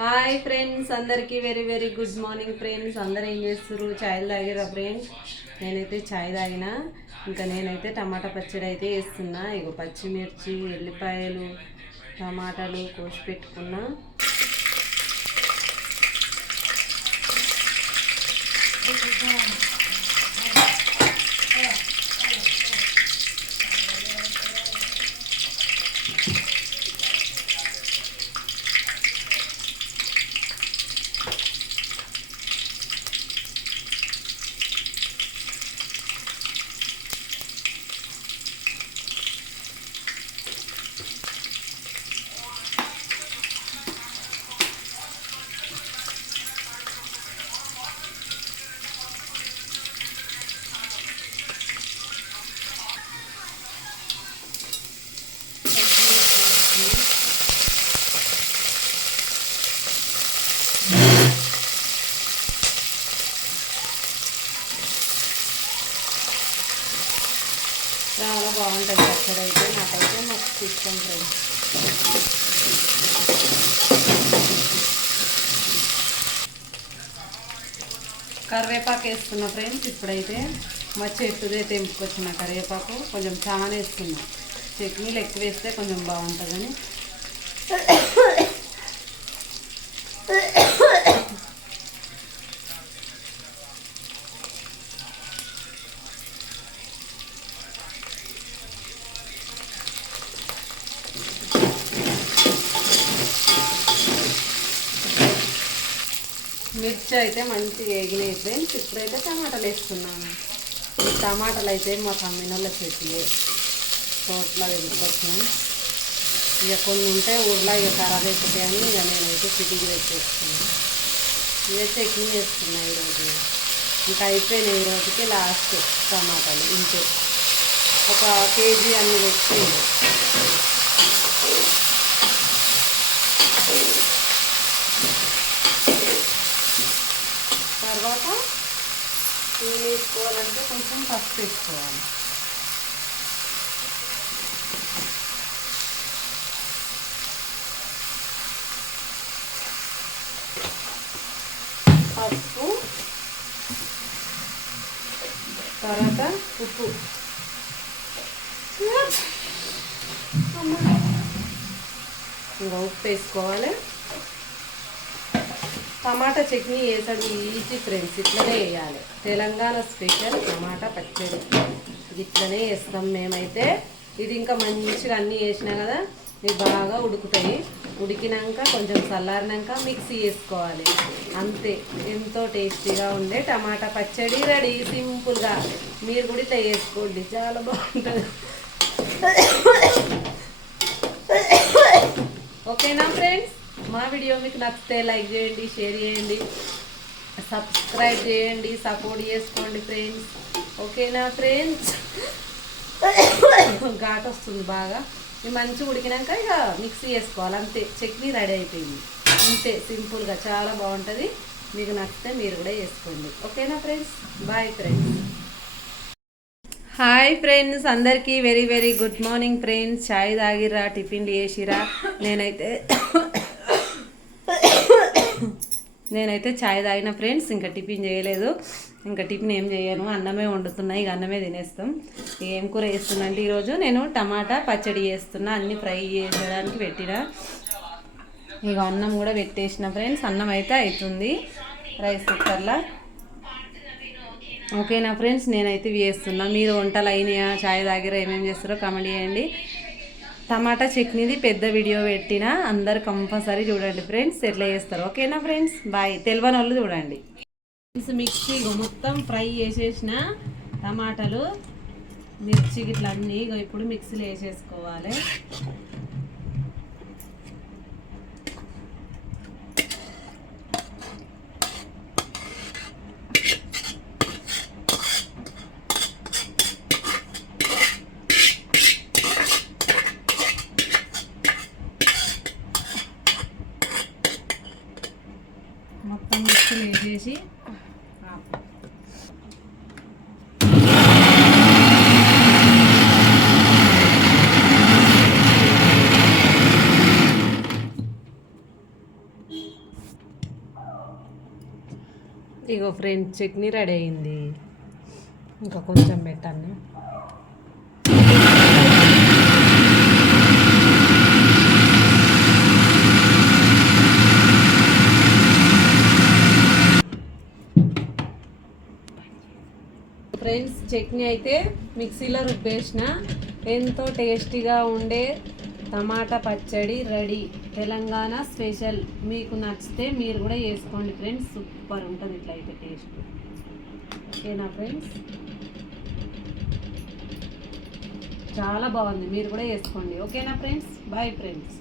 Hi friends, అందరికీ very very good morning friends. అందరూ ఏం చేస్తారు? ఛాయ్ తాగిరా ఫ్రెండ్స్? నేనైతే ఛాయ్ తాగిన. ఇంకా నేనైతే టమాటా పచ్చడి అయితే వేస్తున్నా. ఇగో పచ్చిమిర్చి, ఎల్లిపాయలు, టమాటాలు కోసి పెట్టుకున్నా. చాలా బాగుంటుంది పచ్చడి అయితే. నాకైతే మస్తు ఇష్టం ఫ్రెండ్స్. కరివేపాకు వేస్తున్నా ఫ్రెండ్స్. ఇప్పుడైతే మా చెట్టుదే తెంపుకొచ్చిన కరివేపాకు కొంచెం చాలా వేస్తున్నా. చట్నీలు ఎక్కువ వేస్తే కొంచెం బాగుంటుందని. మిర్చి అయితే మంచిగా వేగినాయి ఫ్రెండ్స్. ఇప్పుడైతే టమాటాలు వేస్తున్నాను. ఈ టమాటాలు అయితే మా తమ్మినోళ్ళ చెట్టు తోటలో వెళ్తున్నాను. ఇక కొన్ని ఉంటే ఊర్లో ఇక ఖరాబ్ అయిపోతాయని ఇక నేనైతే సిటీకి తెచ్చేస్తున్నాను. ఇక చట్నీ వేస్తున్నాను ఈరోజు. ఇంకా అయిపోయినాయి ఈరోజుకి లాస్ట్ టమాటాలు. ఇంతే ఒక కేజీ అన్ని తెచ్చి తర్వాత ఇవి వేసుకోవాలంటే కొంచెం పసుపు వేసుకోవాలి. పసుపు తర్వాత ఉప్పు. ఇంకా ఉప్పు వేసుకోవాలి. టమాటా చట్నీ వేసాడు ఈజీ ఫ్రెండ్స్. ఇట్లనే వేయాలి. తెలంగాణ స్పెషల్ టమాటా పచ్చడి ఇట్లనే వేస్తాం మేమైతే. ఇది ఇంకా మంచిగా అన్నీ వేసినా కదా, ఇవి బాగా ఉడుకుతాయి. ఉడికినాక కొంచెం చల్లారినాక మిక్సీ వేసుకోవాలి. అంతే, ఎంతో టేస్టీగా ఉండే టమాటా పచ్చడి రెడీ. సింపుల్గా మీరు కూడా ఇట్లా వేసుకోండి, చాలా బాగుంటుంది. ఓకేనా ఫ్రెండ్స్? మా వీడియో మీకు నచ్చితే లైక్ చేయండి, షేర్ చేయండి, సబ్స్క్రైబ్ చేయండి, సపోర్ట్ చేసుకోండి ఫ్రెండ్స్. ఓకేనా ఫ్రెండ్స్? ఘాట్ వస్తుంది బాగా. ఇవి మంచిగా ఉడికినాక ఇక మిక్సీ వేసుకోవాలి. అంతే, చట్నీ రెడీ అయిపోయింది. అంతే సింపుల్గా చాలా బాగుంటుంది. మీకు నచ్చితే మీరు కూడా వేసుకోండి. ఓకేనా friends? Bye friends. Hi friends, అందరికీ very very good morning friends. చాయ్ తాగిరా, టిఫిన్లు చేసిరా? నేనైతే చాయ్ తాగిన ఫ్రెండ్స్. ఇంకా టిఫిన్ చేయలేదు. ఇంకా టిఫిన్ ఏం చేయను, అన్నమే వండుతున్నా. ఇక అన్నమే తినేస్తాం. ఏం కూర చేస్తున్నా అంటే ఈరోజు నేను టమాటా పచ్చడి చేస్తున్నా. అన్నీ ఫ్రై చేయడానికి పెట్టిన. ఇక అన్నం కూడా పెట్టేసిన ఫ్రెండ్స్. అన్నం అయితే అవుతుంది రైస్ కుక్కర్లో. ఓకేనా ఫ్రెండ్స్? నేనైతే వేస్తున్నా. మీరు వంటలు అయినాయా, చాయ్ తాగిరా, ఏమేమి చేస్తారో కామెంట్ చేయండి. టమాటా చట్నీది పెద్ద వీడియో పెట్టిన, అందరు కంపల్సరీ చూడండి ఫ్రెండ్స్, ఎట్లా చేస్తారు. ఓకేనా ఫ్రెండ్స్? బాయ్. తెలియని వాళ్ళు చూడండి. మిక్సీ మొత్తం ఫ్రై చేసేసిన టమాటాలు, మిర్చి ఇట్లా అన్నీ ఇప్పుడు మిక్సీలో వేసేసుకోవాలి. మొత్తం మిక్సీలో వేసేసి ఇగో ఫ్రెండ్స్ చట్నీ రెడీ అయింది. ఇంకా కొంచెం పెట్టాను. ఫ్రెండ్స్ చట్నీ అయితే మిక్సీలో రుబ్బేసిన ఎంతో టేస్టీగా ఉండే టమాటా పచ్చడి రెడీ. తెలంగాణ స్పెషల్. మీకు నచ్చితే మీరు కూడా వేసుకోండి ఫ్రెండ్స్. సూపర్ ఉంటుంది ఇట్లా అయితే టేస్ట్. ఓకేనా ఫ్రెండ్స్? చాలా బాగుంది, మీరు కూడా వేసుకోండి. ఓకేనా ఫ్రెండ్స్? Bye friends.